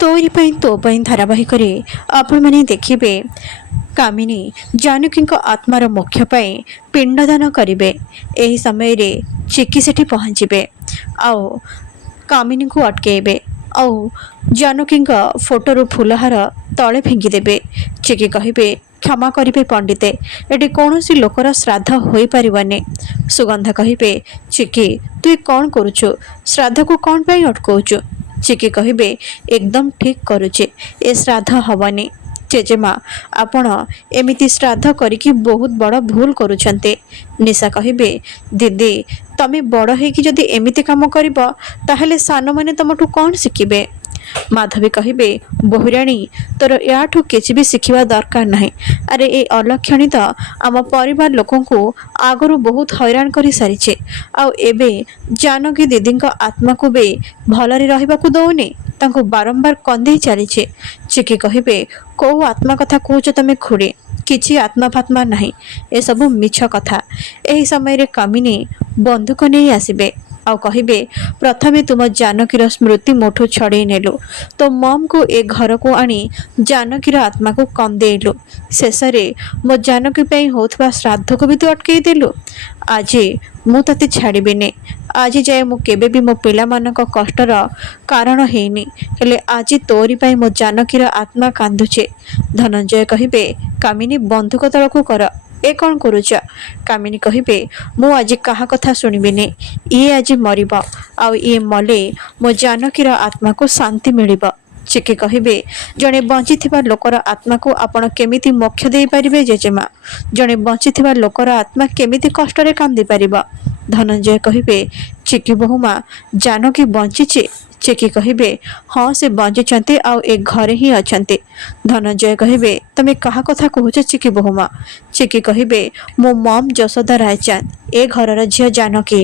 तोरी ପାଇଁ ତୋ ପାଇଁ ଧାରାବାହିକରେ ଆପଣମାନେ ଦେଖିବେ କାମିନୀ ଜାନକୀଙ୍କ ଆତ୍ମାର ମୋକ୍ଷ ପାଇଁ ପିଣ୍ଡଦାନ କରିବେ। ଏହି ସମୟରେ ଚିକି ସେଠି ପହଞ୍ଚିବେ ଆଉ କାମିନୀଙ୍କୁ ଅଟକେଇବେ ଆଉ ଜାନକୀଙ୍କ ଫଟୋରୁ ଫୁଲହାର ତଳେ ଫିଙ୍ଗିଦେବେ। ଚିକି କହିବେ, କ୍ଷମା କରିବେ ପଣ୍ଡିତେ, ଏଠି କୌଣସି ଲୋକର ଶ୍ରାଦ୍ଧ ହୋଇପାରିବନି। ସୁଗନ୍ଧା କହିବେ, ଚିକି ତୁଇ କ'ଣ କରୁଛୁ? ଶ୍ରାଦ୍ଧକୁ କ'ଣ ପାଇଁ ଅଟକଉଛୁ? ଚିକି କହିବେ, ଏକଦମ ଠିକ୍ କରୁଛେ, ଏ ଶ୍ରାଦ୍ଧ ହବନି। ଜେଜେମା, ଆପଣ ଏମିତି ଶ୍ରାଦ୍ଧ କରିକି ବହୁତ ବଡ଼ ଭୁଲ କରୁଛନ୍ତି। ନିଶା କହିବେ, ଦିଦି ତମେ ବଡ଼ ହେଇକି ଯଦି ଏମିତି କାମ କରିବ ତାହେଲେ ସାନମାନେ ତମଠୁ କ'ଣ ଶିଖିବେ? ମାଧବୀ କହିବେ, ବୋହୁରାଣୀ ତୋର ୟାଠୁ କିଛି ବି ଶିଖିବା ଦରକାର ନାହିଁ। ଆରେ ଏ ଅଲକ୍ଷଣୀ ତ ଆମ ପରିବାର ଲୋକଙ୍କୁ ଆଗରୁ ବହୁତ ହଇରାଣ କରି ସାରିଛେ, ଆଉ ଏବେ ଜାନକୀ ଦିଦିଙ୍କ ଆତ୍ମାକୁ ବି ଭଲରେ ରହିବାକୁ ଦଉନି, ତାଙ୍କୁ ବାରମ୍ବାର କନ୍ଦେଇ ଚାଲିଛେ। ଚିକି କହିବେ, କୋଉ ଆତ୍ମା କଥା କହୁଛ ତମେ ଖୁଡ଼େ? କିଛି ଆତ୍ମା ଫାତ୍ମା ନାହିଁ, ଏସବୁ ମିଛ କଥା। ଏହି ସମୟରେ କାମିନୀ ବନ୍ଧୁକ ନେଇ ଆସିବେ ଆଉ କହିବେ, ପ୍ରଥମେ ତୁମ ଜାନକୀର ସ୍ମୃତି ମୋଠୁ ଛଡ଼େଇ ନେଲୁ, ତୋ ମମ୍କୁ ଏ ଘରକୁ ଆଣି ଜାନକୀର ଆତ୍ମାକୁ କନ୍ଦେଇଲୁ, ଶେଷରେ ମୋ ଜାନକୀ ପାଇଁ ହେଉଥିବା ଶ୍ରାଦ୍ଧକୁ ବି ତୁ ଅଟକେଇ ଦେଲୁ। ଆଜି ମୁଁ ତତେ ଛାଡ଼ିବିନି। ଆଜି ଯାଏ ମୁଁ କେବେ ବି ମୋ ପିଲାମାନଙ୍କ କଷ୍ଟର କାରଣ ହେଇନି, ହେଲେ ଆଜି ତୋରି ପାଇଁ ମୋ ଜାନକୀର ଆତ୍ମା କାନ୍ଦୁଛେ। ଧନଞ୍ଜୟ କହିବେ, କାମିନୀ ବନ୍ଧୁକ ତଳକୁ କର, ଏ କ'ଣ କରୁଛ? କାମିନୀ କହିବେ, ମୁଁ ଆଜି କାହା କଥା ଶୁଣିବିନି। ଇଏ ଆଜି ମରିବ ଆଉ ଇଏ ମଲେ ମୋ ଜାନକୀର ଆତ୍ମାକୁ ଶାନ୍ତି ମିଳିବ। ଚିକି କହିବେ, ଜଣେ ବଞ୍ଚିଥିବା ଲୋକର ଆତ୍ମାକୁ ଆପଣ କେମିତି ମୋକ୍ଷ ଦେଇପାରିବେ ଜେଜେମା? ଜଣେ ବଞ୍ଚିଥିବା ଲୋକର ଆତ୍ମା କେମିତି କଷ୍ଟରେ କାନ୍ଦିପାରିବ? ଧନଞ୍ଜୟ କହିବେ, ଚିକି ବୋହୁମା, ଜାନକୀ ବଞ୍ଚିଛି? ଚିକି କହିବେ, ହଁ ସେ ବଞ୍ଚିଛନ୍ତି ଆଉ ଏ ଘରେ ହିଁ ଅଛନ୍ତି। ଧନଞ୍ଜୟ କହିବେ, ତମେ କାହା କଥା କହୁଛ ଚିକି ବୋହୁମା? ଚିକି କହିବେ, ମୋ ମମ୍ ଯଶୋଦା ରାୟଚାନ୍ଦ, ଏ ଘରର ଝିଅ ଜାନକୀ।